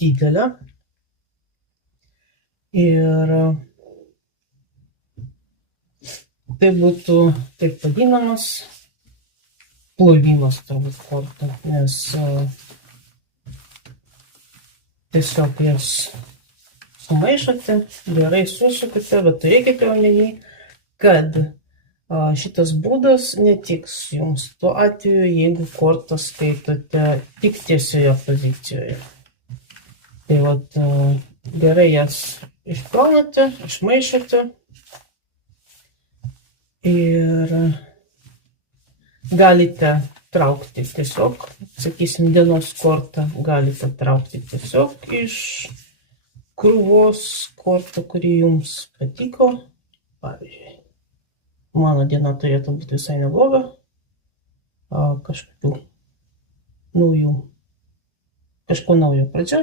didelė. Ir tai būtų taip vadinamas plovimas turbūt kortų, nes tiesiog jas sumaišote, gerai susukate, bet turėkite omeny, kad šitas būdas netiks jums tuo atveju, jeigu kortą skaitote tik tiesioje pozicijoje. Tai vat gerai jas išplaunate, išmaišote ir galite traukti tiesiog, sakysim, dienos kortą galite traukti tiesiog iš krūvos kortų, kuri jums patiko. Pavyzdžiui, mano diena turėtų būti visai nebloga, kažko naujo pradžioje.